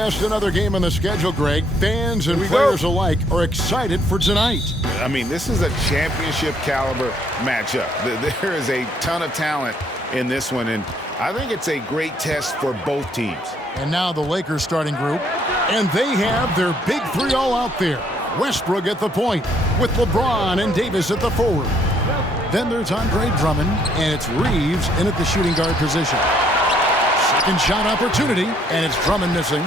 Just another game on the schedule, Greg. Fans and players alike are excited for tonight. I mean, this is a championship caliber matchup. There is a ton of talent in this one, and I think it's a great test for both teams. And now the Lakers starting group, and they have their big three all out there. Westbrook at the point with LeBron and Davis at the forward. Then there's Andre Drummond, and it's Reeves in at the shooting guard position. Second shot opportunity, and it's Drummond missing.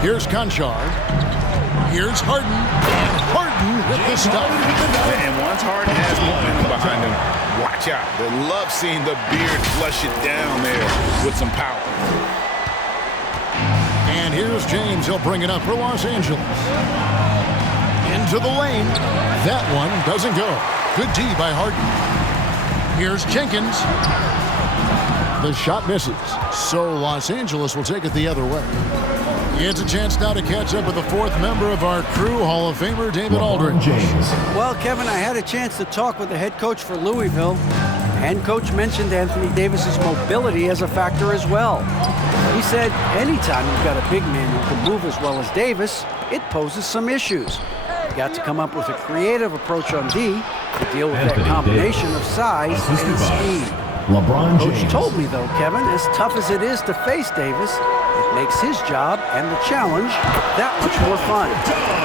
Here's Conchar. Here's Harden. And Harden with the stuff. And once Harden has momentum behind him, watch out. They love seeing the beard flush it down there with some power. And here's James. He'll bring it up for Los Angeles. Into the lane. That one doesn't go. Good D by Harden. Here's Jenkins. The shot misses. So Los Angeles will take it the other way. He has a chance now to catch up with the fourth member of our crew, Hall of Famer David Aldridge. Well, Kevin, I had a chance to talk with the head coach for Louisville. And coach mentioned Anthony Davis's mobility as a factor as well. He said anytime you've got a big man who can move as well as Davis, it poses some issues. You got to come up with a creative approach on D to deal with that combination of size and speed. Coach told me, though, Kevin, as tough as it is to face Davis, it makes his job and the challenge that much more fun.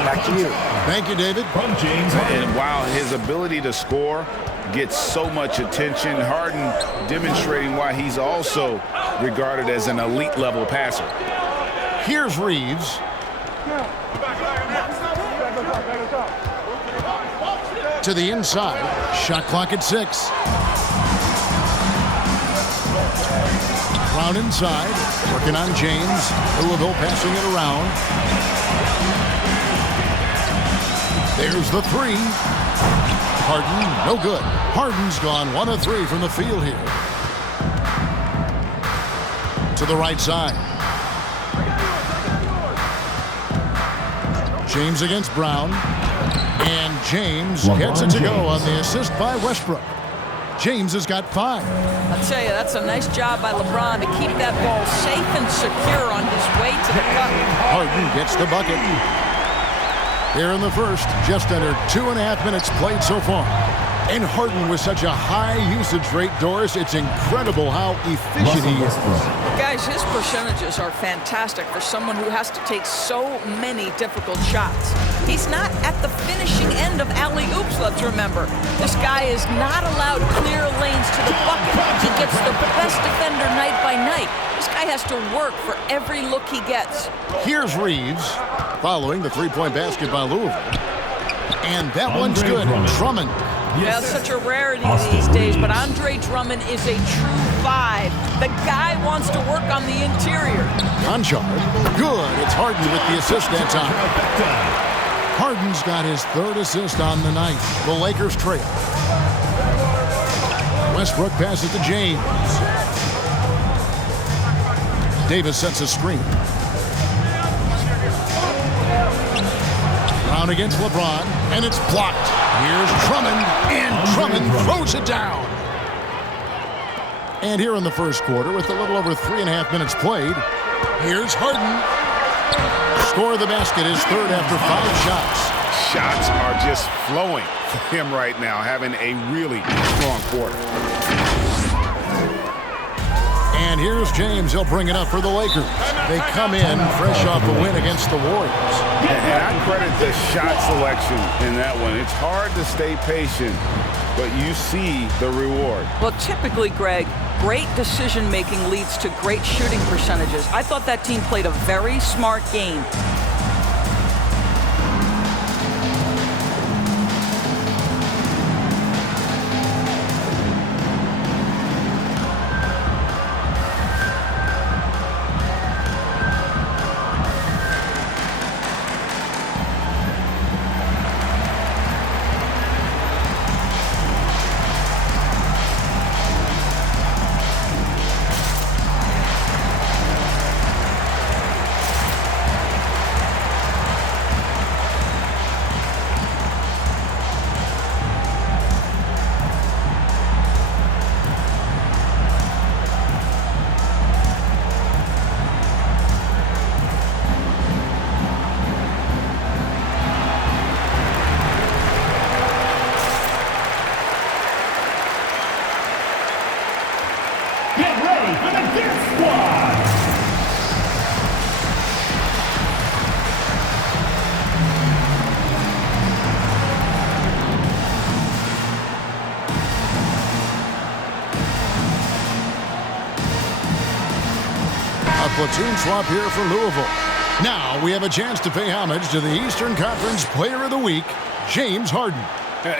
Back to you. Thank you, David. And while his ability to score gets so much attention, Harden demonstrating why he's also regarded as an elite-level passer. Here's Reeves. To the inside. Shot clock at 6. Brown inside. Working on James. Louisville passing it around. There's the three. Harden, no good. Harden's gone 1 of 3 from the field here. To the right side. James against Brown. And James gets it to go on the assist by Westbrook. James has got 5. I'll tell you, that's a nice job by LeBron to keep that ball safe and secure on his way to the cup. Harden gets the bucket. Here in the first, just under 2.5 minutes played so far. And Harden with such a high usage rate, Doris, it's incredible how efficient he is. Guys, his percentages are fantastic for someone who has to take so many difficult shots. He's not at the finishing end of alley-oops, let's remember. This guy is not allowed clear lanes to the bucket. He gets the best defender night by night. This guy has to work for every look he gets. Here's Reeves, following the three-point basket by Louisville. And that one's good. Drummond. Yeah, it's such a rarity these days, but Andre Drummond is a true 5. The guy wants to work on the interior. Conchar, good. It's Harden with the assist that time. Harden's got his 3rd assist on the night. The Lakers trail. Westbrook passes to James. Davis sets a screen. Brown against LeBron, and it's blocked. Here's Drummond, and Drummond throws it down. And here in the first quarter, with a little over 3.5 minutes played, here's Harden. Score of the basket, his 3rd after 5 shots. Shots are just flowing for him right now, having a really strong quarter. And here's James. He'll bring it up for the Lakers. They come in fresh off a win against the Warriors. And I credit the shot selection in that one. It's hard to stay patient, but you see the reward. Well, typically, Greg, great decision-making leads to great shooting percentages. I thought that team played a very smart game. platoon swap here for Louisville. Now we have a chance to pay homage to the Eastern Conference Player of the Week, James Harden.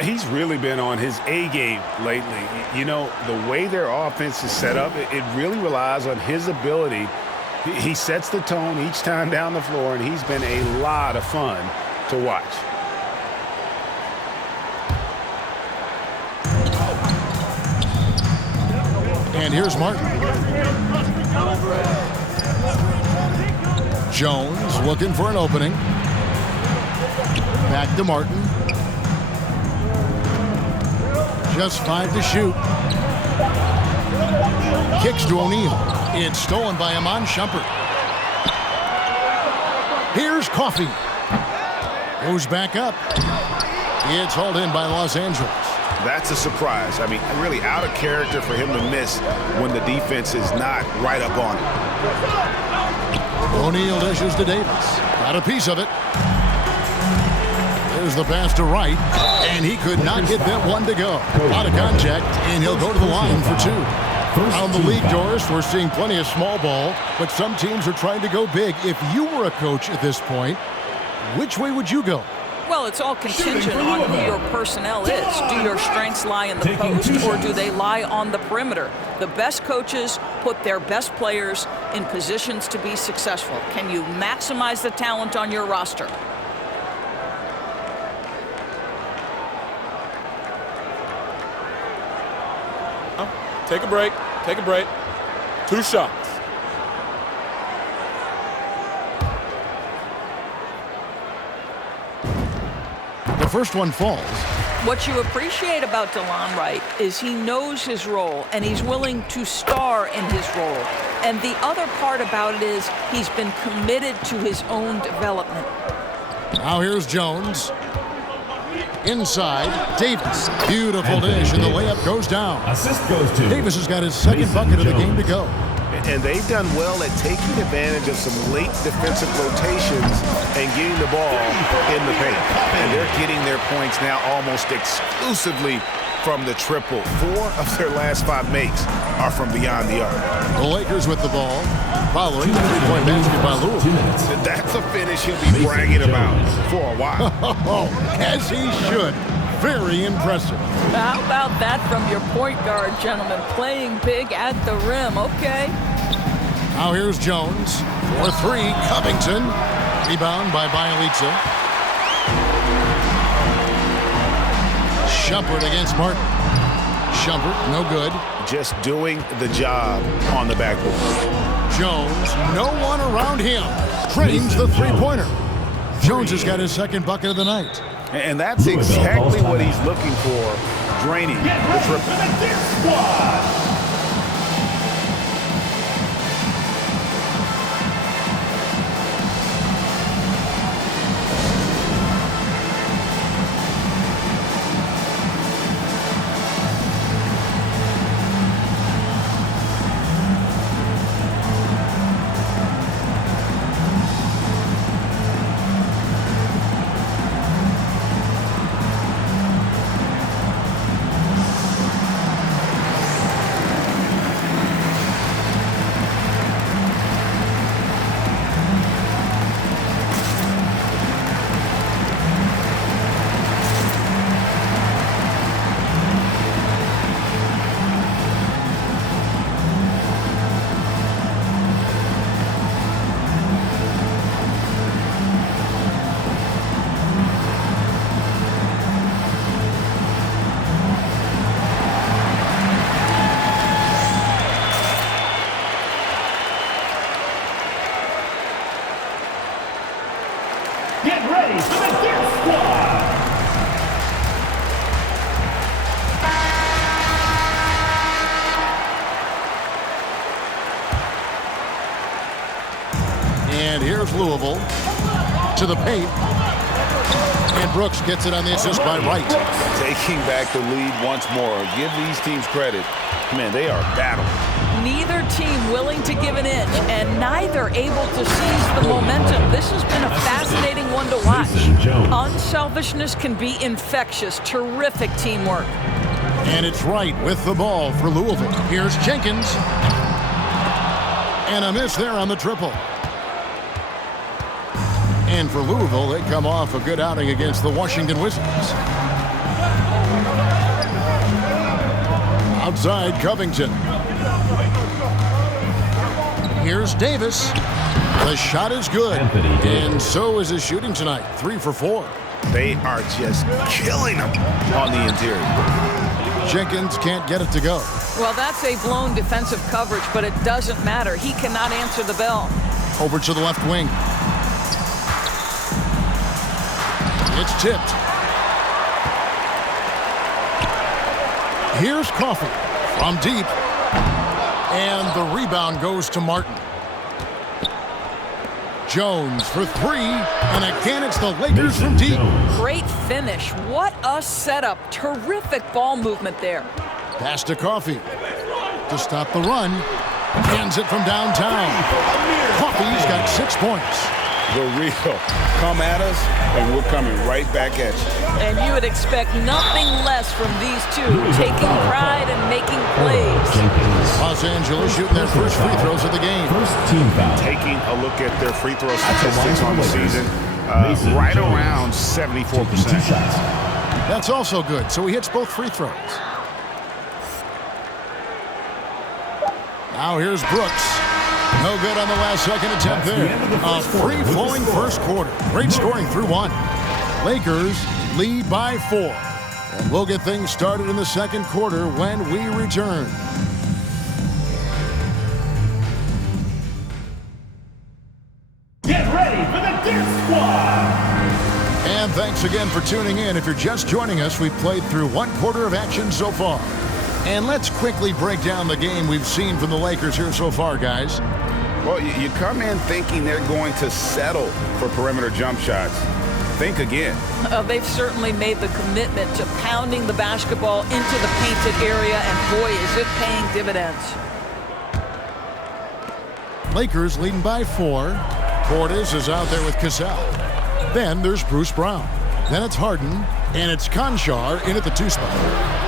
He's really been on his A game lately. You know, the way their offense is set up, it really relies on his ability. He sets the tone each time down the floor, and he's been a lot of fun to watch. And here's Martin. Jones looking for an opening. Back to Martin. Just 5 to shoot. Kicks to O'Neal. It's stolen by Iman Shumpert. Here's Coffey. Goes back up. It's hauled in by Los Angeles. That's a surprise. I mean, really out of character for him to miss when the defense is not right up on him. O'Neal dishes to Davis. Got a piece of it. There's the pass to Wright, and he could not get that one to go. Out of contact, and he'll go to the line for 2. On the league, Doris, we're seeing plenty of small ball, but some teams are trying to go big. If you were a coach at this point, which way would you go? Well, it's all contingent on who your personnel is. Do your strengths lie in the post, or do they lie on the perimeter? The best coaches put their best players in positions to be successful. Can you maximize the talent on your roster? Take a break. Take a break. 2 shots. The first one falls. What you appreciate about DeLon Wright is he knows his role, and he's willing to star in his role. And the other part about it is he's been committed to his own development. Now here's Jones. Inside, Davis. Beautiful dish, and the layup goes down. Assist goes to Davis has got his second bucket of the game to go. And they've done well at taking advantage of some late defensive rotations and getting the ball in the paint. And they're getting their points now almost exclusively from the triple. 4 of their last 5 makes are from beyond the arc. The Lakers with the ball, following the 3-point basket by Louisville. That's a finish he'll be bragging about for a while. As he should. Very impressive. How about that from your point guard, gentlemen? Playing big at the rim, okay? Now here's Jones for 3. Covington. Rebound by Bielitsa. Shumpert against Martin. Shumpert, no good. Just doing the job on the backboard. Jones, no one around him. Drains the 3-pointer. Jones has got his second bucket of the night. And that's exactly what he's looking for, draining the triple. Get ready for the Dance Squad! And here's Louisville to the paint. And Brooks gets it on the assist by Wright. Taking back the lead once more. Give these teams credit. Man, they are battling. Neither team willing to give an inch, and neither able to seize the momentum. This has been a fascinating one to watch. Unselfishness can be infectious. Terrific teamwork. And it's Wright with the ball for Louisville. Here's Jenkins. And a miss there on the triple. And for Louisville, they come off a good outing against the Washington Wizards. Outside Covington. Here's Davis. The shot is good. And so is his shooting tonight. 3 for 4. They are just killing him on the interior. Jenkins can't get it to go. Well, that's a blown defensive coverage, but it doesn't matter. He cannot answer the bell. Over to the left wing. It's tipped. Here's Coffey from deep. And the rebound goes to Martin. Jones for 3. And again, it's the Lakers from deep. Great finish. What a setup. Terrific ball movement there. Pass to Coffey to stop the run. Hands it from downtown. Coffey's got 6 points. The real. Come at us, and we're coming right back at you. And you would expect nothing less from these two, taking pride and making plays. Los Angeles shooting their first free throws of the game. First team foul. Taking a look at their free throw statistics on the season, right around 74%. That's also good, so he hits both free throws. Now here's Brooks. No good on the last second attempt there. A free-flowing first quarter. Great scoring through 1. Lakers lead by 4. And we'll get things started in the second quarter when we return. Get ready for the Dirt Squad. And thanks again for tuning in. If you're just joining us, we've played through 1 quarter of action so far. And let's quickly break down the game we've seen from the Lakers here so far, guys. Well, you come in thinking they're going to settle for perimeter jump shots. Think again. They've certainly made the commitment to pounding the basketball into the painted area, and boy, is it paying dividends. Lakers leading by 4. Portis is out there with Cassell. Then there's Bruce Brown. Then it's Harden, and it's Conchar in at the 2 spot.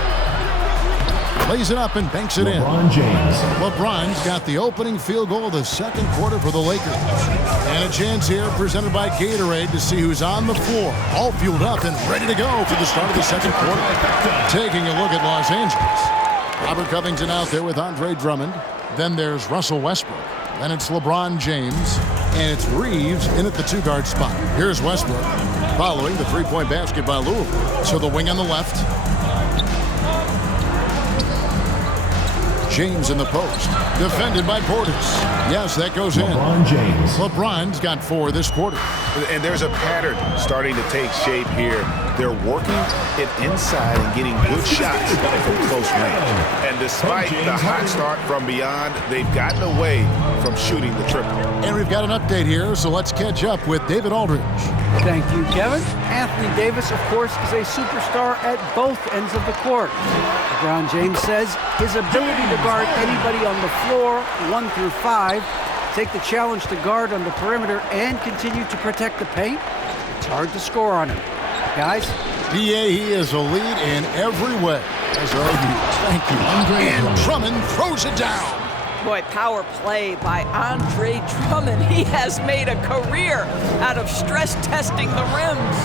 Lays it up and banks it in. LeBron James. LeBron's got the opening field goal of the second quarter for the Lakers. And a chance here presented by Gatorade to see who's on the floor. All fueled up and ready to go for the start of the second quarter. Taking a look at Los Angeles. Robert Covington out there with Andre Drummond. Then there's Russell Westbrook. Then it's LeBron James. And it's Reeves in at the 2-guard spot. Here's Westbrook following the 3-point basket by Louisville. So the wing on the left. James in the post. Defended by Portis. Yes, that goes in. LeBron James. LeBron's got 4 this quarter. And there's a pattern starting to take shape here. They're working it inside and getting good shots from close range. And despite the hot start from beyond, they've gotten away from shooting the triple. And we've got an update here, so let's catch up with David Aldridge. Thank you, Kevin. Anthony Davis, of course, is a superstar at both ends of the court. LeBron James says his ability to guard anybody on the floor, 1 through 5, take the challenge to guard on the perimeter and continue to protect the paint, it's hard to score on him. Guys? DA, he is a lead in every way. As are you. Thank you. And Drummond throws it down. Boy, power play by Andre Drummond. He has made a career out of stress testing the rims.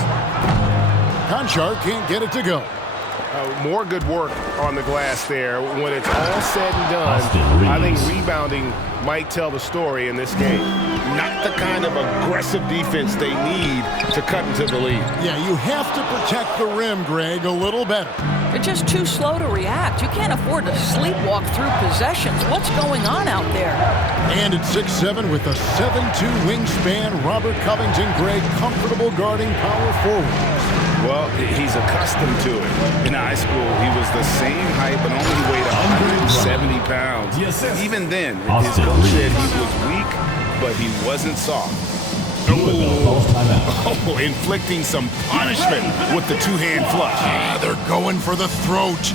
Conchar can't get it to go. More good work on the glass there. When it's all said and done, I think rebounding might tell the story in this game. Not the kind of aggressive defense they need to cut into the lead. Yeah, you have to protect the rim, Greg, a little better. They're just too slow to react. You can't afford to sleepwalk through possessions. What's going on out there? And at 6'7" with a 7'2" wingspan, Robert Covington, Greg, comfortable guarding power forward. Well, he's accustomed to it. In high school, he was the same height, but only weighed 170 pounds. Even then, his coach said he was weak, but he wasn't soft. Oh, inflicting some punishment with the 2-hand flush. They're going for the throat.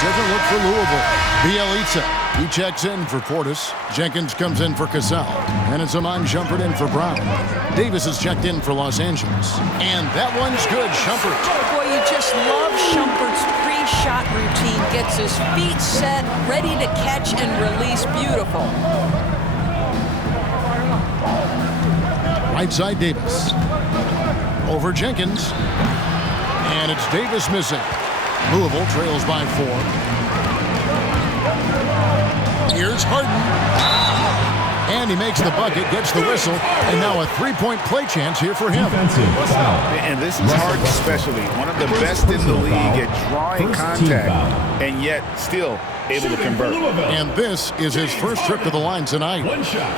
different look for Louisville. Bielitsa. He checks in for Portis. Jenkins comes in for Casal. And it's Amon Shumpert in for Brown. Davis is checked in for Los Angeles. And that one's good. Shumpert. Boy, you just love Shumpert's pre-shot routine. Gets his feet set, ready to catch and release. Beautiful. Right side Davis. Over Jenkins. And it's Davis missing. Louisville trails by 4. Here's Harden. And he makes the bucket, gets the whistle, and now a three-point play chance here for him. And this is Harden especially, one of the best in the league at drawing contact, and yet still able to convert. And this is his first trip to the line tonight. One shot.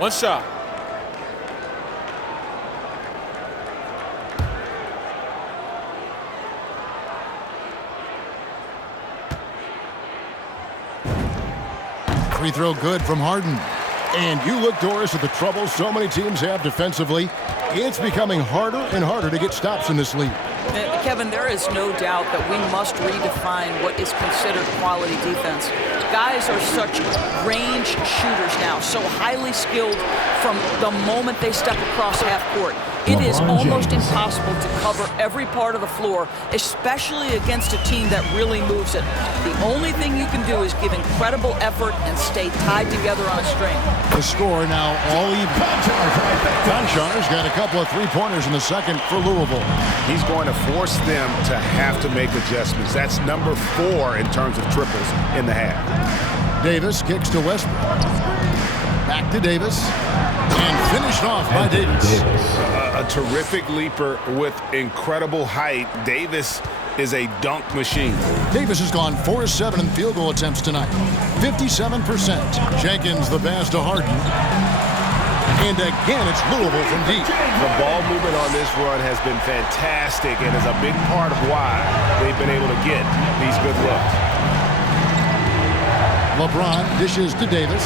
One shot. Free throw good from Harden. And you look, Doris, at the trouble so many teams have defensively. It's becoming harder and harder to get stops in this league. Kevin, there is no doubt that we must redefine what is considered quality defense. Guys are such range shooters now, so highly skilled from the moment they step across half court. It is almost impossible to cover every part of the floor, especially against a team that really moves it. The only thing you can do is give incredible effort and stay tied together on a string. The score now all even. Conchar's got a couple of three-pointers in the second for Louisville. He's going to force them to have to make adjustments. That's number 4 in terms of triples in the half. Davis kicks to Westbrook. Back to Davis. And finished off by Davis. A terrific leaper with incredible height. Davis is a dunk machine. Davis has gone 4-7 in field goal attempts tonight. 57%. Jenkins the pass to Harden. And again, it's Louisville from deep. The ball movement on this run has been fantastic and is a big part of why they've been able to get these good looks. LeBron dishes to Davis.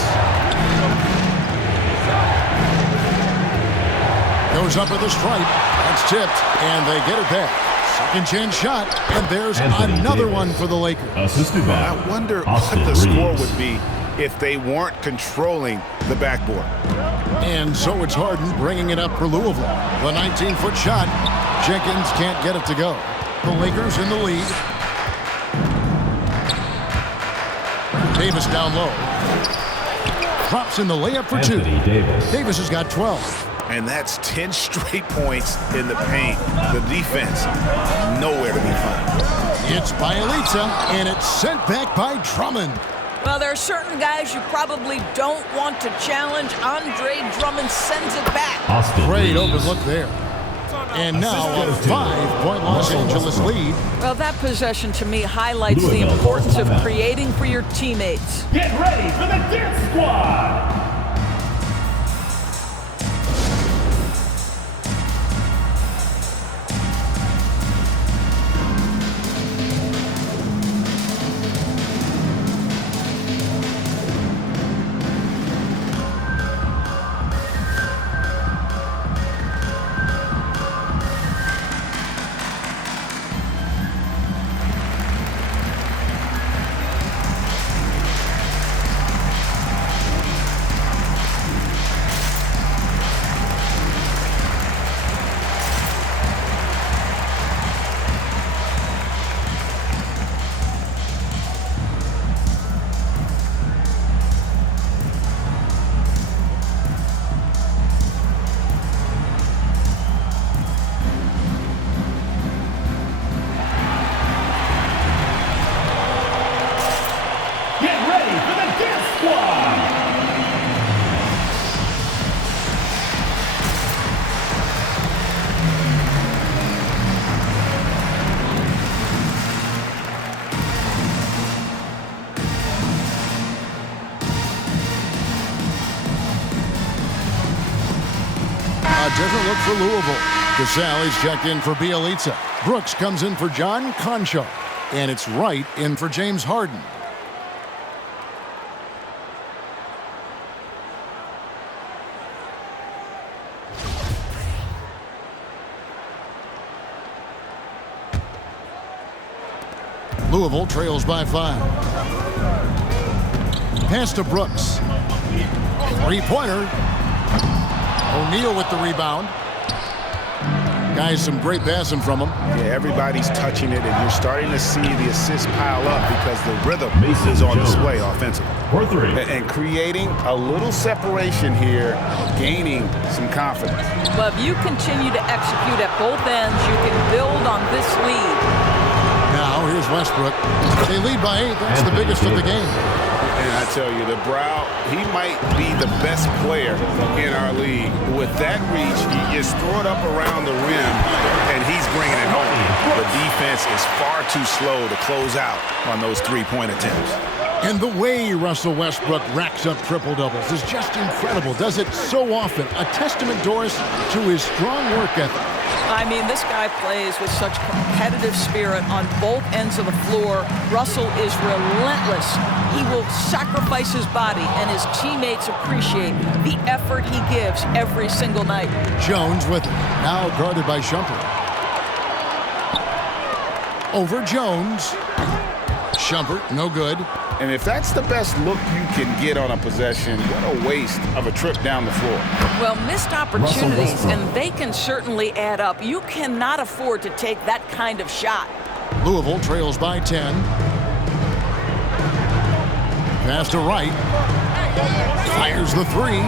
Goes up with a stripe. That's tipped, and they get it back. Second chance shot, and there's another one for the Lakers. I wonder what the score would be if they weren't controlling the backboard. And so it's Harden bringing it up for Louisville. The 19-foot shot. Jenkins can't get it to go. The Lakers in the lead. Davis down low. Drops in the layup for 2. Davis has got 12. And that's 10 straight points in the paint. The defense, nowhere to be found. It's Bielitsa, and it's sent back by Drummond. Well, there are certain guys you probably don't want to challenge. Andre Drummond sends it back. Great open look there. And now a 5-point Los Angeles lead. Well, that possession to me highlights the importance of creating for your teammates. Get ready for the Dance Squad. Different look for Louisville. Casal is checked in for Bielitsa. Brooks comes in for John Conchar. And it's Wright in for James Harden. Louisville trails by 5. Pass to Brooks. Three-pointer. O'Neal with the rebound. Guys, some great passing from him. Yeah, everybody's touching it, and you're starting to see the assists pile up because the rhythm is on display offensively. And creating a little separation here, gaining some confidence. Well, if you continue to execute at both ends, you can build on this lead. Now, here's Westbrook. They lead by 8. That's the biggest of the game. And I tell you, the Brow, he might be the best player in our league. With that reach, you just throw it up around the rim, and he's bringing it home. The defense is far too slow to close out on those three-point attempts. And the way Russell Westbrook racks up triple-doubles is just incredible. Does it so often. A testament, Doris, to his strong work ethic. I mean, this guy plays with such competitive spirit on both ends of the floor. Russell is relentless. He will sacrifice his body, and his teammates appreciate the effort he gives every single night. Jones with it. Now guarded by Shumpert. Over Jones. Shumpert, no good. And if that's the best look you can get on a possession, what a waste of a trip down the floor. Well, missed opportunities, and they can certainly add up. You cannot afford to take that kind of shot. Louisville trails by 10. Pass to Wright. Fires the three.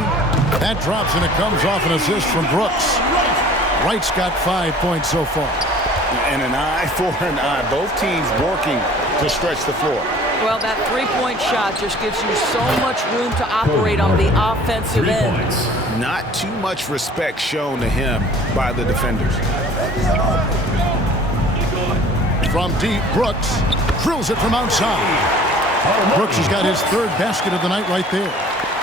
That drops, and it comes off an assist from Brooks. Wright's got 5 points so far. And an eye for an eye. Both teams working to stretch the floor. Well, that three-point shot just gives you so much room to operate on the offensive end. Not too much respect shown to him by the defenders. From deep, Brooks drills it from outside. Brooks has got his third basket of the night right there.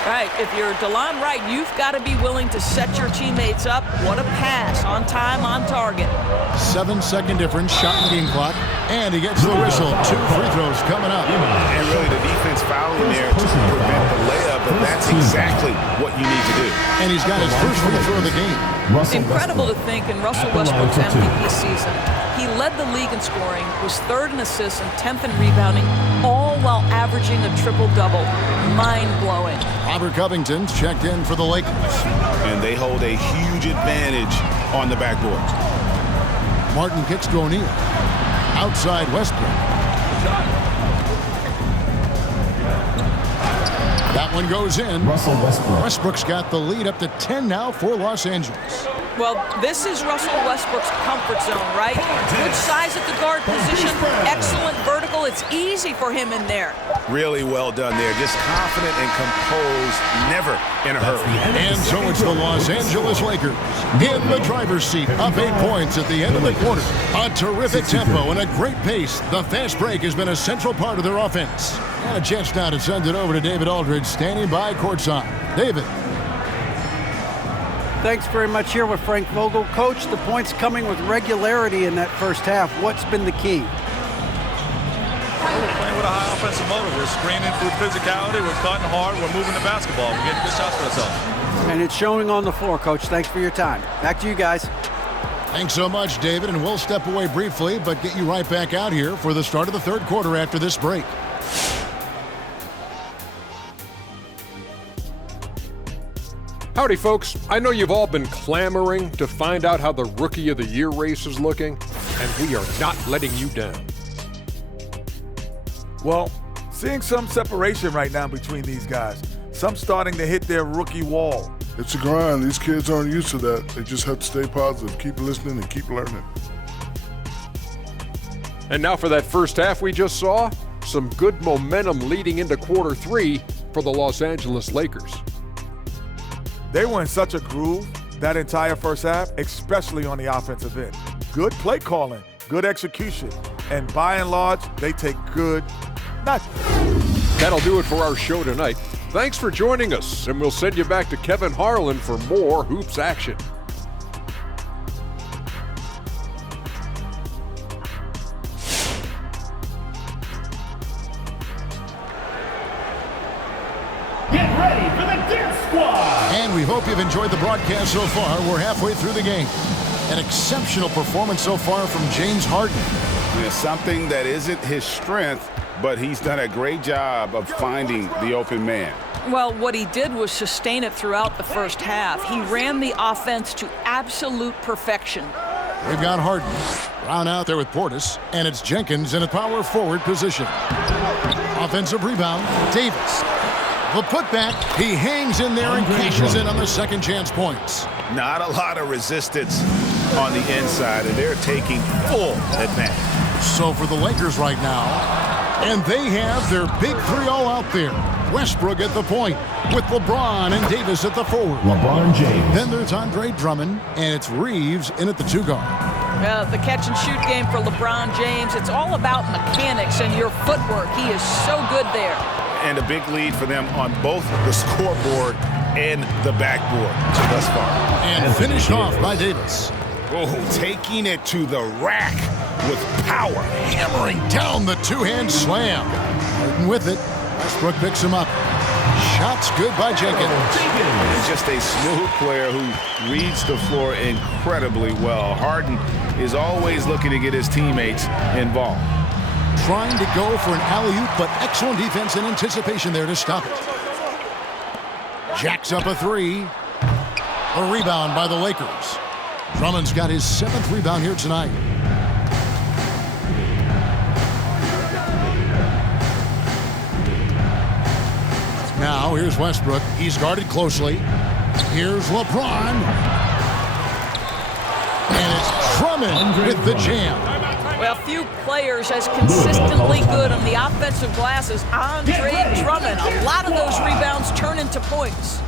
Right, if you're DeLon Wright, you've got to be willing to set your teammates up. What a pass, on time, on target. 7-second difference, shot and game clock, and he gets the whistle. 2 free throws coming up. And really the defense fouling there to prevent the layup, but that's exactly what you need to do. And he's got his first free throw of the game. Incredible to think in Russell Westbrook's MVP season, he led the league in scoring, was 3rd in assists and 10th in rebounding, all while averaging a triple-double. Mind-blowing. Robert Covington's checked in for the Lakers. And they hold a huge advantage on the backboards. Martin kicks to O'Neal. Outside Westbrook. That one goes in. Russell Westbrook. Westbrook's got the lead up to 10 now for Los Angeles. Well, this is Russell Westbrook's comfort zone, right? Good size at the guard position, excellent vertical. It's easy for him in there. Really well done there. Just confident and composed, never in a hurry. And so it's the Los Angeles Lakers in the driver's seat, up 8 points at the end of the quarter. A terrific tempo and a great pace. The fast break has been a central part of their offense. And a chance now to send it over to David Aldridge, standing by courtside. David. Thanks very much here with Frank Vogel. Coach, the points coming with regularity in that first half. What's been the key? Well, we're playing with a high offensive motor. We're screening through physicality. We're cutting hard. We're moving the basketball. We're getting good shots for ourselves. And it's showing on the floor, Coach. Thanks for your time. Back to you guys. Thanks so much, David. And we'll step away briefly, but get you right back out here for the start of the third quarter after this break. Howdy, folks. I know you've all been clamoring to find out how the Rookie of the Year race is looking, and we are not letting you down. Well, seeing some separation right now between these guys. Some starting to hit their rookie wall. It's a grind. These kids aren't used to that. They just have to stay positive, keep listening, and keep learning. And now for that first half we just saw, some good momentum leading into quarter 3 for the Los Angeles Lakers. They were in such a groove that entire first half, especially on the offensive end. Good play calling, good execution, and by and large, they take good nothing. That'll do it for our show tonight. Thanks for joining us, and we'll send you back to Kevin Harlan for more Hoops action. Get ready for the Dance Squad! And we hope you've enjoyed the broadcast so far. We're halfway through the game. An exceptional performance so far from James Harden. Something that isn't his strength, but he's done a great job of finding the open man. Well, what he did was sustain it throughout the first half. He ran the offense to absolute perfection. They've got Harden. Brown out there with Portis, and it's Jenkins in a power forward position. Offensive rebound, Davis. The putback, he hangs in there and cashes in on the second chance points. Not a lot of resistance on the inside, and they're taking full advantage. So for the Lakers right now, and they have their big three all out there. Westbrook at the point with LeBron and Davis at the forward. LeBron James. Then there's Andre Drummond, and it's Reeves in at the two guard. The catch-and-shoot game for LeBron James, it's all about mechanics and your footwork. He is so good there. And a big lead for them on both the scoreboard and the backboard thus far. And finished off by Davis. Oh, taking it to the rack with power. Hammering down the two-hand slam. Harden with it. Westbrook picks him up. Shots good by Jenkins. And just a smooth player who reads the floor incredibly well. Harden is always looking to get his teammates involved. Trying to go for an alley-oop, but excellent defense and anticipation there to stop it. Jacks up a three. A rebound by the Lakers. Drummond's got his 7th rebound here tonight. Now here's Westbrook. He's guarded closely. Here's LeBron. And it's Drummond with the jam. Well, few players as consistently good on the offensive glass as Andre Drummond. A lot of those rebounds turn into points.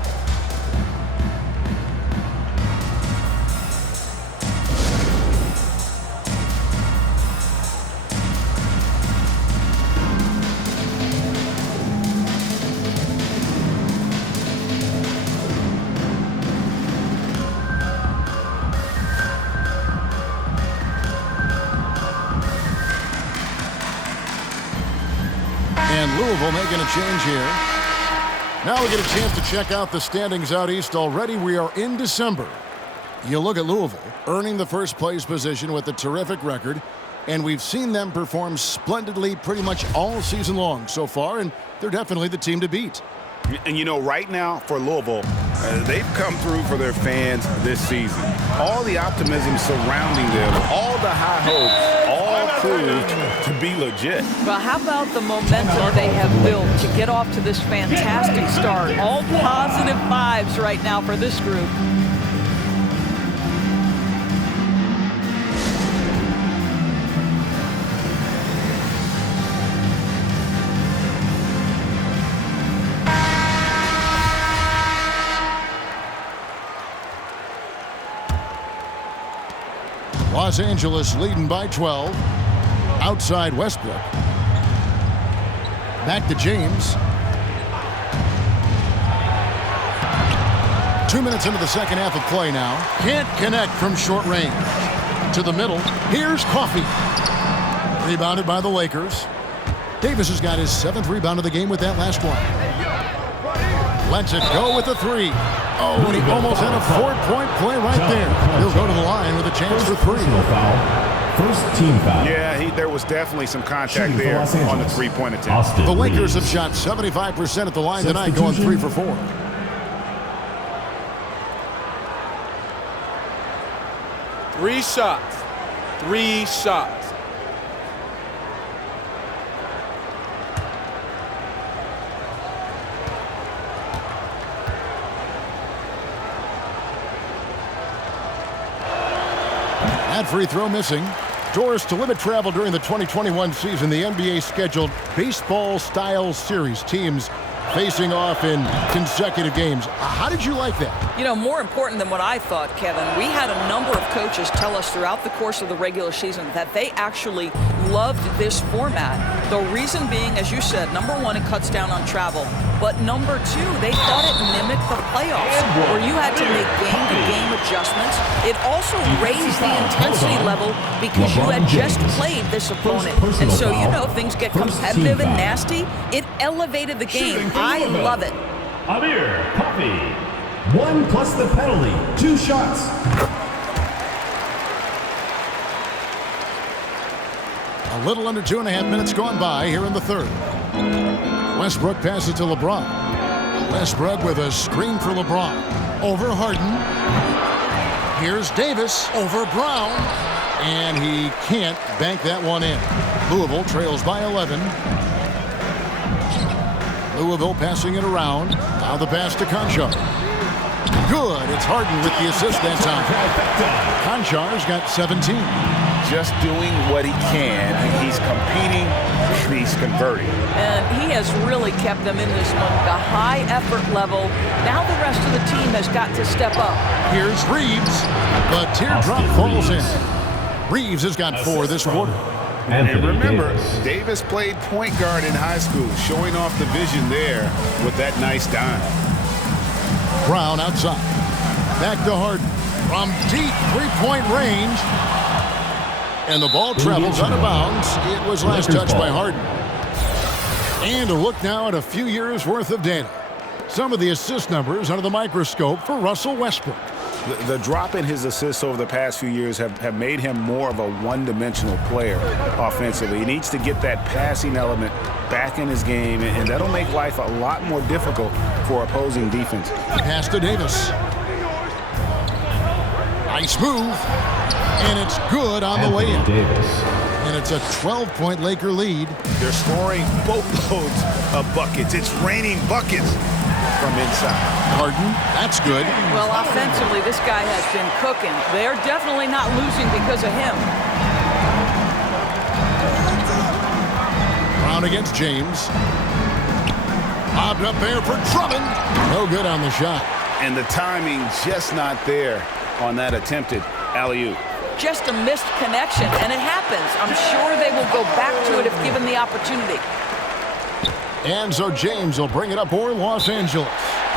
And Louisville making a change here. Now we get a chance to check out the standings out east already. We are in December. You look at Louisville, earning the first place position with a terrific record, and we've seen them perform splendidly pretty much all season long so far, and they're definitely the team to beat. And you know, right now for Louisville, they've come through for their fans this season. All the optimism surrounding them, all the high hopes, all proved to be legit. Well, how about the momentum they have built to get off to this fantastic start? All positive vibes right now for this group. Los Angeles leading by 12. Outside Westbrook. Back to James. 2 minutes into the second half of play now. Can't connect from short range. To the middle. Here's Coffey. Rebounded by the Lakers. Davis has got his 7th rebound of the game with that last one. Lets it go with the three. Oh, and he almost had a 4-point play right there. He'll go to the line with a chance for 3. First team foul. Yeah, there was definitely some contact there on the three-point attempt. The Lakers have shot 75% at the line tonight, going 3 for 4. Three shots. 3 shots. That free throw missing. Doris, to limit travel during the 2021 season, the NBA scheduled baseball-style series, teams facing off in consecutive games. How did you like that? You know, more important than what I thought, Kevin, we had a number of coaches tell us throughout the course of the regular season that they actually loved this format. The reason being, as you said, number one, it cuts down on travel. But number two, they thought it mimicked the playoffs, where you had to make game-to-game adjustments. It also raised the intensity level because you had just played this opponent. And so, you know, things get competitive and nasty. It elevated the game. I love it. Amir Coffey. 1 plus the penalty. 2 shots. A little under 2.5 minutes gone by here in the third. Westbrook passes to LeBron. Westbrook with a screen for LeBron. Over Harden. Here's Davis over Brown. And he can't bank that one in. Louisville trails by 11. Louisville passing it around. Now the pass to Conchar. Good. It's Harden with the assist that time. Conchar's got 17. Just doing what he can. He's competing. He's converting. And he has really kept them in this one. The high effort level. Now the rest of the team has got to step up. Here's Reeves. The teardrop falls in. Reeves has got 4 this quarter. And remember, Davis played point guard in high school, showing off the vision there with that nice dime. Brown outside. Back to Harden. From deep three-point range. And the ball travels out of bounds. It was last touched by Harden. And a look now at a few years' worth of data. Some of the assist numbers under the microscope for Russell Westbrook. The drop in his assists over the past few years have made him more of a one-dimensional player offensively. He needs to get that passing element back in his game, and that'll make life a lot more difficult for opposing defense. Pass to Davis. Nice move. And it's good on the way in. And it's a 12-point Laker lead. They're scoring boatloads of buckets. It's raining buckets from inside. Harden, that's good. Well, offensively, this guy has been cooking. They're definitely not losing because of him. Brown against James. Bobbed up there for Drummond. No good on the shot. And the timing just not there on that attempted alley-oop. Just a missed connection, and it happens. I'm sure they will go back to it if given the opportunity. And so James will bring it up for Los Angeles.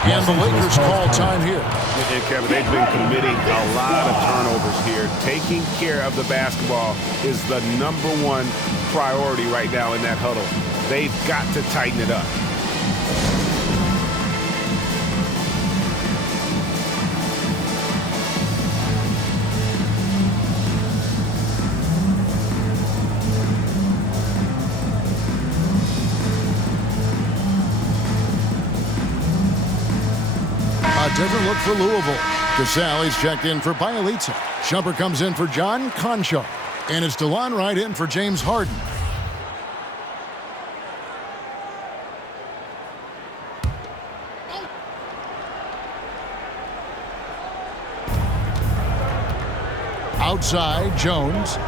And the Lakers call time here. And Kevin, they've been committing a lot of turnovers here. Taking care of the basketball is the #1 priority right now in that huddle. They've got to tighten it up. Different look for Louisville. Casale's checked in for Bielitsa. Shumpert comes in for John Conchar. And it's DeLon Wright in for James Harden. Outside, Jones.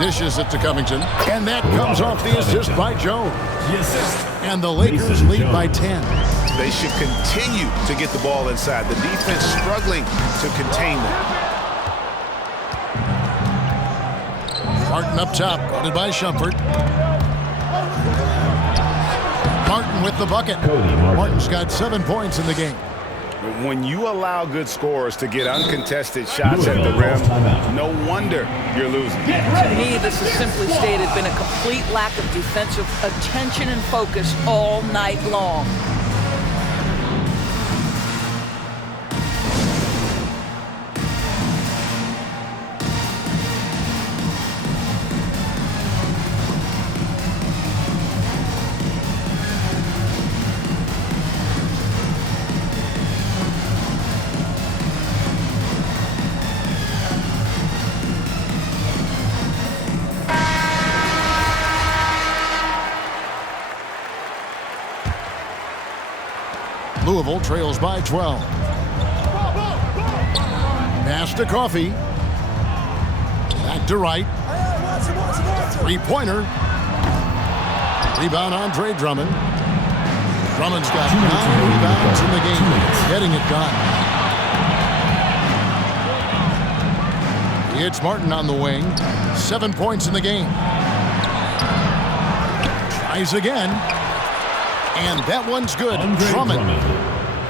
Dishes it to Covington. And that comes off the assist by Jones. And the Lakers lead by 10. They should continue to get the ball inside. The defense struggling to contain them. Martin up top, guarded by Shumpert. Martin with the bucket. Martin's got 7 points in the game. When you allow good scorers to get uncontested shots at the rim, no wonder you're losing. To me, this is simply stated been a complete lack of defensive attention and focus all night long. Louisville trails by 12. Pass to Coffey. Back to Wright. Three-pointer. Rebound Andre Drummond. Drummond's got 9 rebounds in the game. Getting it done. It's Martin on the wing. 7 points in the game. Tries again. And that one's good. Drummond.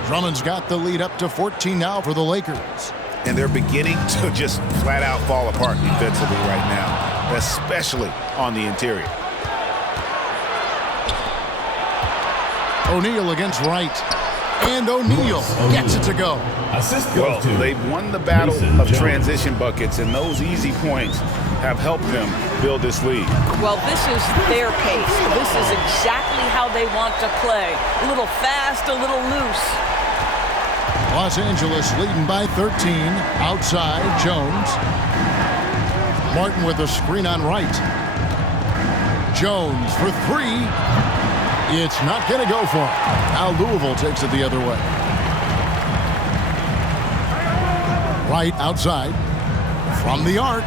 Drummond's got the lead up to 14 now for the Lakers. And they're beginning to just flat out fall apart defensively right now, especially on the interior. O'Neal against Wright. And O'Neal gets it to go. Well, they've won the battle of transition buckets, and those easy points have helped them build this lead. Well, this is their pace. This is exactly how they want to play. A little fast, a little loose. Los Angeles leading by 13. Outside, Jones. Martin with a screen on right. Jones for three. It's not going to go for him. Now Louisville takes it the other way. Right outside. From the arc.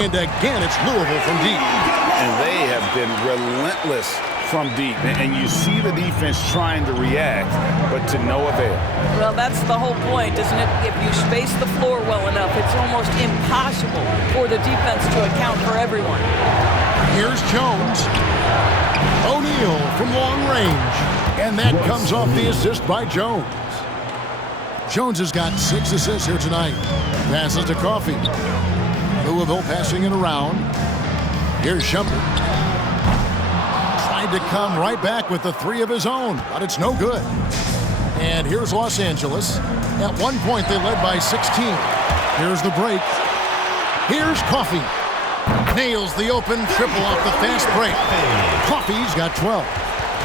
And again, it's Louisville from deep. And they have been relentless from deep. And you see the defense trying to react, but to no avail. Well, that's the whole point, isn't it? If you space the floor well enough, it's almost impossible for the defense to account for everyone. Here's Jones. O'Neal from long range. And that comes off the assist by Jones. Jones has got 6 assists here tonight. Passes to Coffey. Louisville passing it around. Here's Shumpert. Tried to come right back with the 3 of his own, but it's no good. And here's Los Angeles. At one point, they led by 16. Here's the break. Here's Coffey. Nails the open triple off the fast break. Coffey's got 12.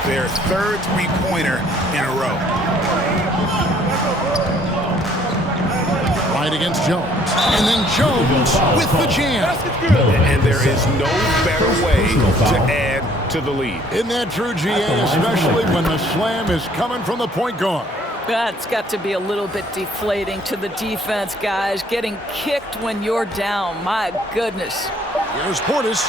Their third three-pointer in a row. Right against Jones. And then Jones with the jam. And there is no better way to add to the lead. Isn't that true, GA? Especially when the slam is coming from the point guard. That's got to be a little bit deflating to the defense, guys. Getting kicked when you're down. My goodness. Here's Portis.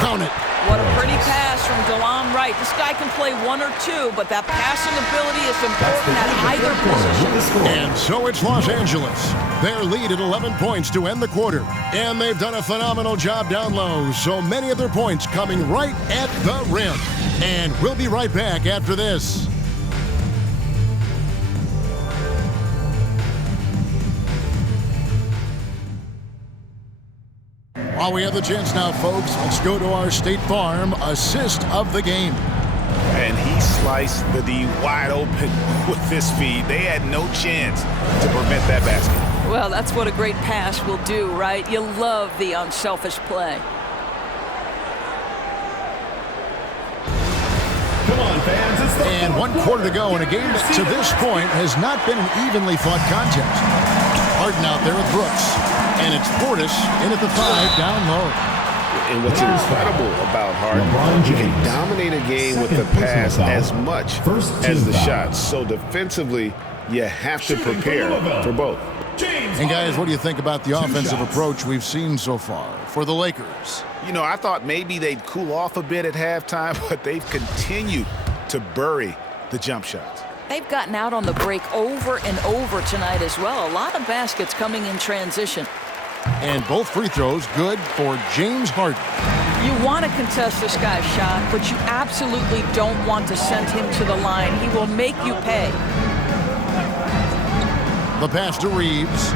Count it. What a pretty pass from DeLon Wright. This guy can play 1 or 2, but that passing ability is important at either position. And so it's Los Angeles. Their lead at 11 points to end the quarter. And they've done a phenomenal job down low. So many of their points coming right at the rim. And we'll be right back after this. While we have the chance now, folks, let's go to our State Farm assist of the game. And he sliced the D wide open with his feed. They had no chance to prevent that basket. Well, that's what a great pass will do, right? You love the unselfish play. Come on, fans. It's the And 1 quarter to go in a game that to this point has not been an evenly fought contest. Harden out there with Brooks. And it's Portis in at the 5 down low. And what's incredible about Harden, he can dominate a game with the pass as much as the shots. So defensively, you have to prepare for both. And guys, what do you think about the offensive approach we've seen so far for the Lakers? You know, I thought maybe they'd cool off a bit at halftime, but they've continued to bury the jump shots. They've gotten out on the break over and over tonight as well. A lot of baskets coming in transition. And both free throws good for James Harden. You want to contest this guy's shot, but you absolutely don't want to send him to the line. He will make you pay. The pass to Reeves.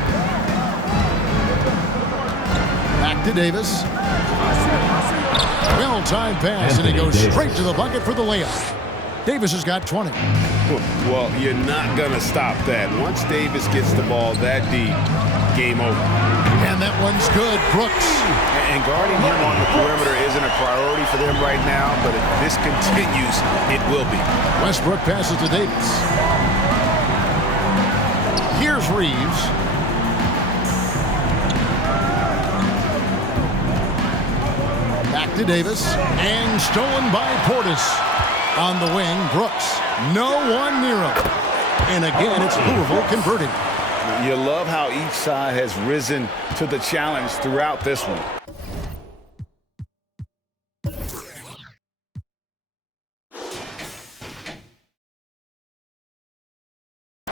Back to Davis. Well-timed pass, and he goes straight to the bucket for the layup. Davis has got 20. Well, you're not going to stop that. Once Davis gets the ball that deep, game over. And that one's good. Brooks. And guarding him on the perimeter isn't a priority for them right now, but if this continues, it will be. Westbrook passes to Davis. Here's Reeves. Back to Davis. And stolen by Portis. On the wing, Brooks. No one near him. And again, it's Louisville converting. You love how each side has risen to the challenge throughout this one.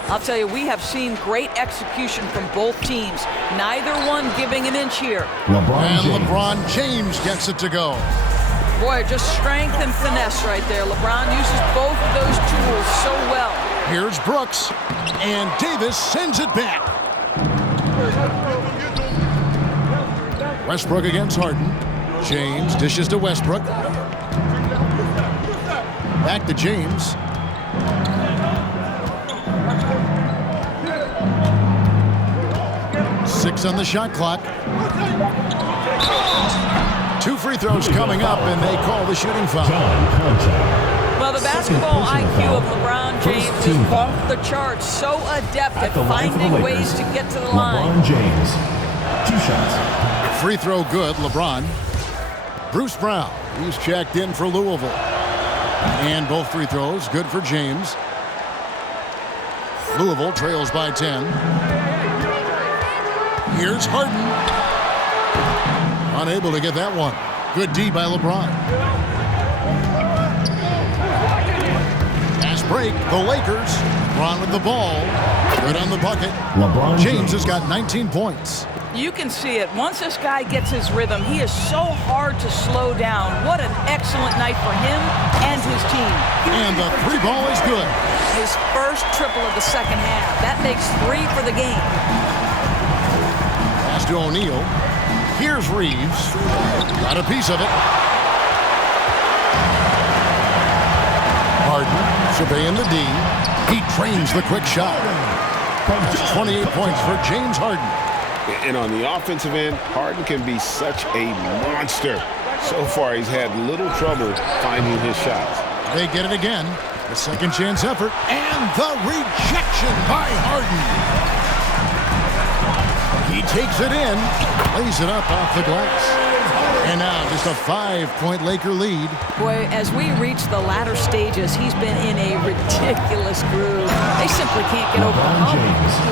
I'll tell you, we have seen great execution from both teams. Neither one giving an inch here. LeBron James gets it to go. Boy, just strength and finesse right there. LeBron uses both of those tools so well. Here's Brooks, and Davis sends it back. Westbrook against Harden. James dishes to Westbrook. Back to James. 6 on the shot clock. 2 free throws coming up, and they call the shooting foul. Well, the basketball IQ of LeBron James is off the charts. So adept at finding ways to get to the line. LeBron James, 2 shots. Free throw good, LeBron. Bruce Brown, he's checked in for Louisville. And both free throws good for James. Louisville trails by 10. Here's Harden. Unable to get that one. Good D by LeBron. Pass break, the Lakers. LeBron with the ball. Good on the bucket. LeBron James has got 19 points. You can see it. Once this guy gets his rhythm, he is so hard to slow down. What an excellent night for him and his team. And the 3 ball is good. His first triple of the second half. That makes 3 for the game. Pass to O'Neal. Here's Reeves. Got a piece of it. Harden surveying the D. He trains the quick shot. That's 28 points for James Harden. And on the offensive end, Harden can be such a monster. So far, he's had little trouble finding his shots. They get it again. The second chance effort. And the rejection by Harden. He takes it in. Lays it up off the glass. And now just a 5-point Laker lead. Boy, as we reach the latter stages, he's been in a ridiculous groove. They simply can't get over the hump.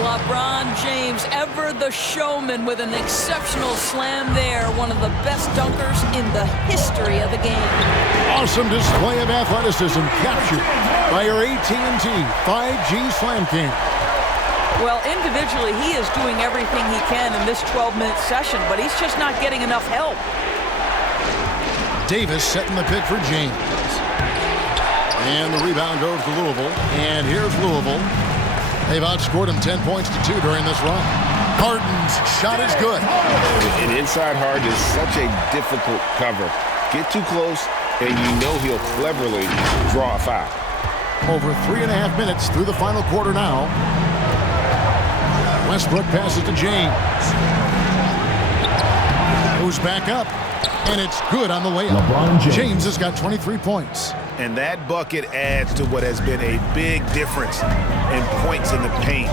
LeBron James, ever the showman, with an exceptional slam there. One of the best dunkers in the history of the game. Awesome display of athleticism captured by our AT&T 5G Slam King. Well, individually, he is doing everything he can in this 12-minute session, but he's just not getting enough help. Davis setting the pick for James. And the rebound goes to Louisville. And here's Louisville. They've outscored him 10 points to 2 during this run. Harden's shot is good. And inside Harden is such a difficult cover. Get too close, and you know he'll cleverly draw a foul. Over 3.5 minutes through the final quarter now. Westbrook passes to James. Goes back up. And it's good on the way up. James has got 23 points. And that bucket adds to what has been a big difference in points in the paint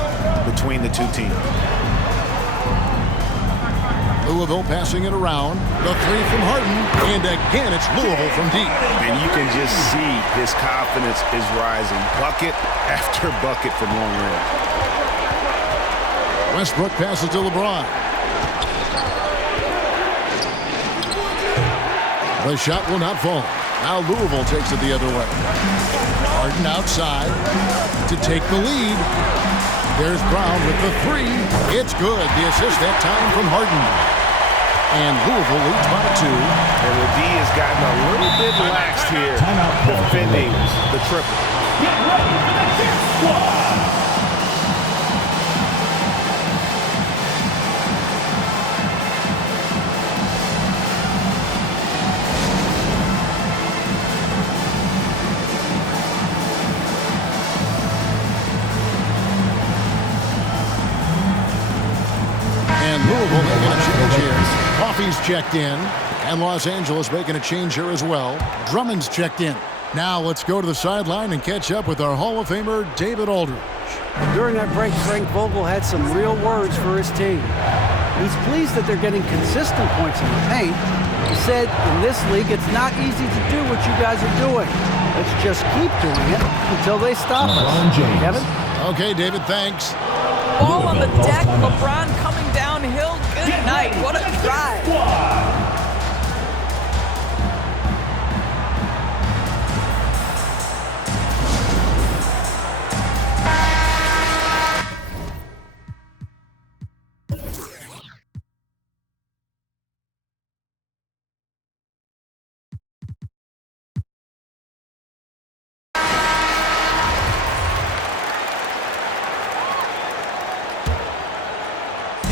between the two teams. Louisville passing it around. The 3 from Harden. And again, it's Louisville from deep. And you can just see his confidence is rising. Bucket after bucket from long range. Westbrook passes to LeBron. The shot will not fall. Now Louisville takes it the other way. Harden outside to take the lead. There's Brown with the 3. It's good. The assist that time from Harden. And Louisville leads by 2. And the D has gotten a little bit laxed here defending the triple. Get ready for the kick squad. Louisville making a change here. Coffey's checked in. And Los Angeles making a change here as well. Drummond's checked in. Now let's go to the sideline and catch up with our Hall of Famer, David Aldridge. During that break, Frank Vogel had some real words for his team. He's pleased that they're getting consistent points in the paint. He said, in this league, it's not easy to do what you guys are doing. Let's just keep doing it until they stop us. Kevin? Okay, David, thanks. Ball on the deck, LeBron coming downhill. Good night. What a drive.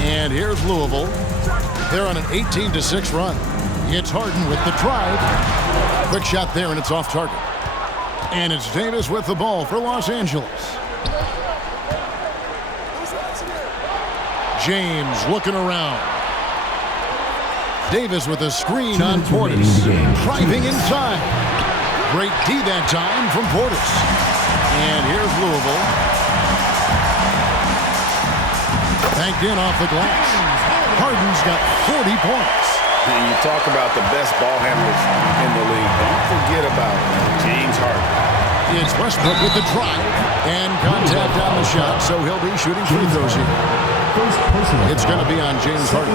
And here's Louisville. They're on an 18-6 run. It's Harden with the drive. Quick shot there, and it's off target. And it's Davis with the ball for Los Angeles. James looking around. Davis with a screen on Portis. Driving inside. Great D that time from Portis. And here's Louisville. Banked in off the glass. Harden's got 40 points. And you talk about the best ball handlers in the league. Don't forget about James Harden. It's Westbrook with the drive and contact on the shot, so he'll be shooting free throws here. It's going to be on James Harden.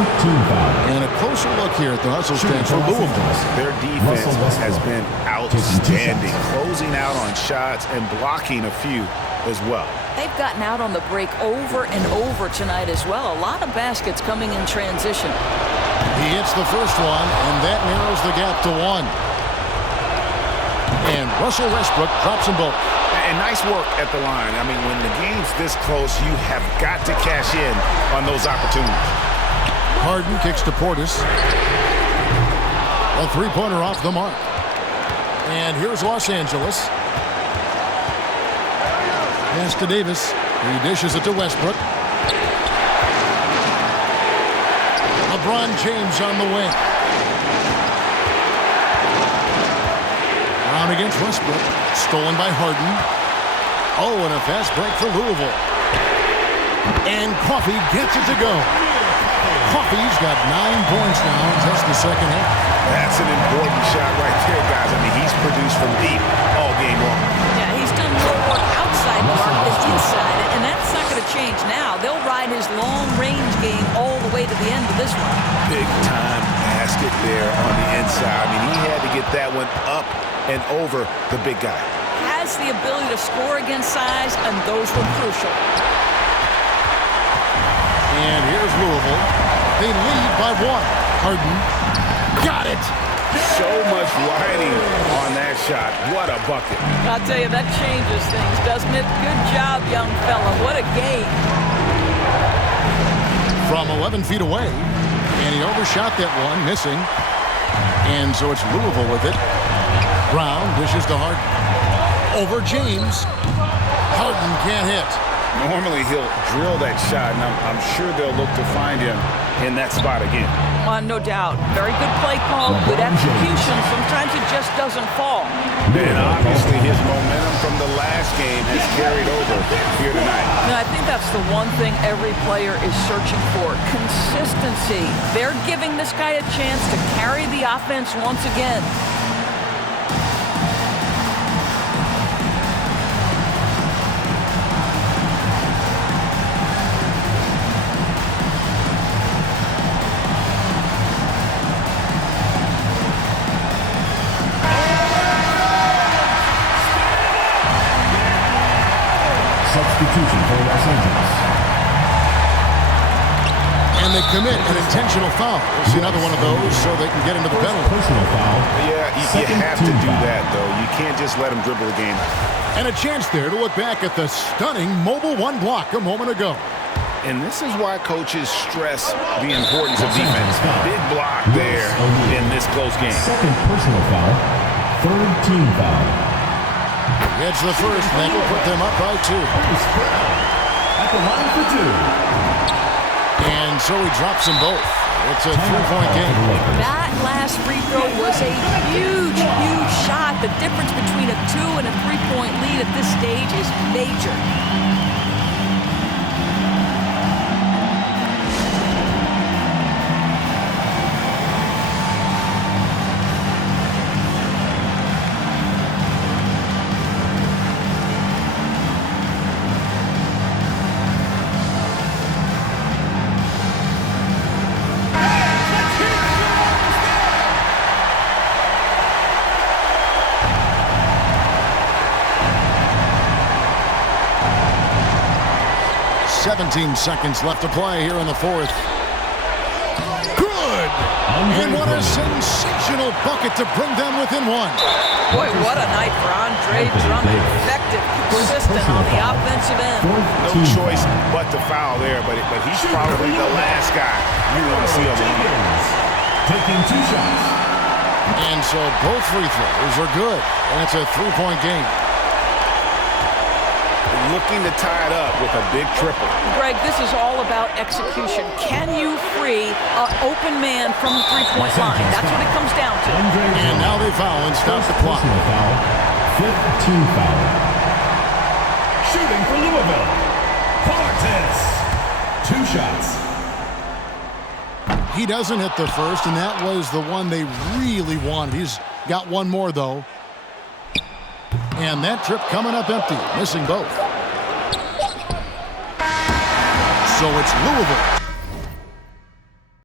And a closer look here at the hustle stand for Louisville. Their defense has been outstanding, closing out on shots and blocking a few as well. They've gotten out on the break over and over tonight as well. A lot of baskets coming in transition. He hits the first one, and that narrows the gap to 1. And Russell Westbrook drops them both. And nice work at the line. I mean, when the game's this close, you have got to cash in on those opportunities. Harden kicks to Portis. A three-pointer off the mark. And here's Los Angeles. Pass to Davis. He dishes it to Westbrook. LeBron James on the wing. Brown against Westbrook. Stolen by Harden. Oh, and a fast break for Louisville. And Coffey gets it to go. Coffey's got 9 points now in just the second half. That's an important shot right there, guys. I mean, he's produced from deep all game long. Yeah, he's done more work outside the arc than inside, and that's not going to change now. They'll ride his long-range game all the way to the end of this one. Big-time basket there on the inside. I mean, he had to get that one up and over the big guy. Has the ability to score against size, and those were crucial. And here's Louisville. They lead by 1. Harden got it. So much riding on that shot. What a bucket. I'll tell you, that changes things, doesn't it? Good job, young fella. What a game. From 11 feet away, and he overshot that one, missing. And so it's Louisville with it. Brown dishes to Harden. Over James. Harden can't hit. Normally he'll drill that shot, and I'm sure they'll look to find him in that spot again. No doubt. Very good play call, good execution. Sometimes it just doesn't fall. And obviously his momentum from the last game has carried over here tonight. I think that's the one thing every player is searching for. Consistency. They're giving this guy a chance to carry the offense once again. Substitution for Los Angeles. And they commit an intentional foul. We'll see another one of those so they can get into the penalty. Personal foul. Yeah, you have to do that, though. You can't just let them dribble the game. And a chance there to look back at the stunning mobile 1 block a moment ago. And this is why coaches stress the importance of defense. Big block there in this close game. Second personal foul. Third team foul. Gets the first, and that will put them up by 2. At the line for 2. And so he drops them both. It's a 3-point game. That last free throw was a huge, huge shot. The difference between a 2 and a 3-point lead at this stage is major. Seventeen seconds left to play here in the 4th. Good! And what a sensational bucket to bring them within 1. Boy, what a night for Andre Drummond. Effective, consistent on the offensive end. No choice but to foul there, but he's probably the last guy you want to see on the field. Taking 2 shots. And so both free throws are good, and it's a 3-point game. looking to tie it up with a big triple. Greg, this is all about execution. Can you free an open man from the three-point line? That's what it comes down to. And now they foul and stop the clock. Fifth team foul. Shooting for Louisville. Partis. 2 shots. He doesn't hit the first, and that was the one they really wanted. He's got one more, though. And that trip coming up empty, missing both. So it's Louisville